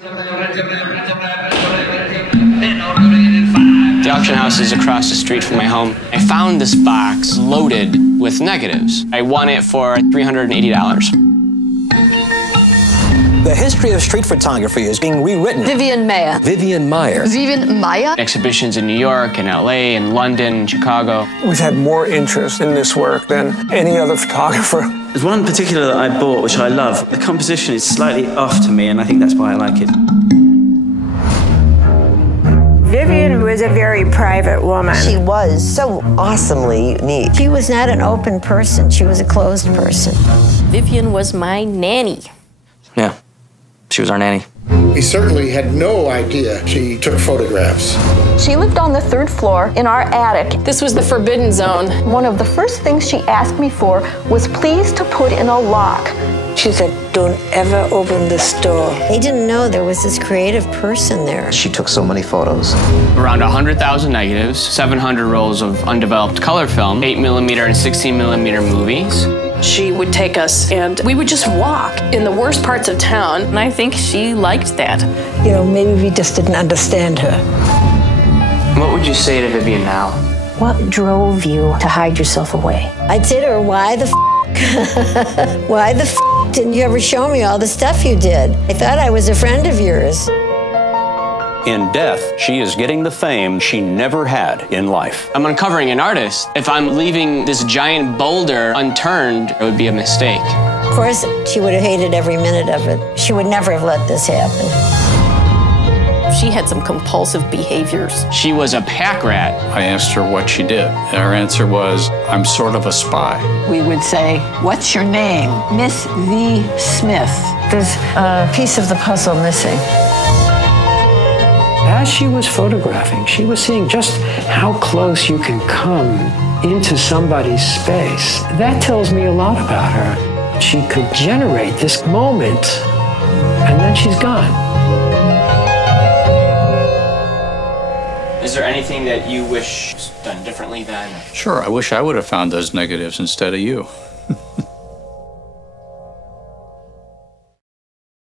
The auction house is across the street from my home. I found this box loaded with negatives. I won it for $380. The history of street photography is being rewritten. Vivian Maier. Vivian Maier. Vivian Maier. Exhibitions in New York, and LA, and London, and Chicago. We've had more interest in this work than any other photographer. There's one particular that I bought, which I love. The composition is slightly off to me, and I think that's why I like it. Vivian was a very private woman. She was so awesomely unique. She was not an open person. She was a closed person. Vivian was my nanny. Yeah, she was our nanny. We certainly had no idea she took photographs. She lived on the 3rd floor in our attic. This was the forbidden zone. One of the first things she asked me for was please to put in a lock. She said, don't ever open this door. They didn't know there was this creative person there. She took so many photos. Around 100,000 negatives, 700 rolls of undeveloped color film, 8mm and 16mm movies. She would take us and we would just walk in the worst parts of town, and I think she liked that. You know, maybe we just didn't understand her. What would you say to Vivian now? What drove you to hide yourself away? I'd say to her, why the why the didn't you ever show me all the stuff you did? I thought I was a friend of yours. In death, she is getting the fame she never had in life. I'm uncovering an artist. If I'm leaving this giant boulder unturned, it would be a mistake. Of course, she would have hated every minute of it. She would never have let this happen. She had some compulsive behaviors. She was a pack rat. I asked her what she did. Her answer was, I'm sort of a spy. We would say, what's your name? Miss V. Smith. There's a piece of the puzzle missing. As she was photographing, she was seeing just how close you can come into somebody's space. That tells me a lot about her. She could generate this moment, and then she's gone. Is there anything that you wish done differently then? Sure, I wish I would have found those negatives instead of you.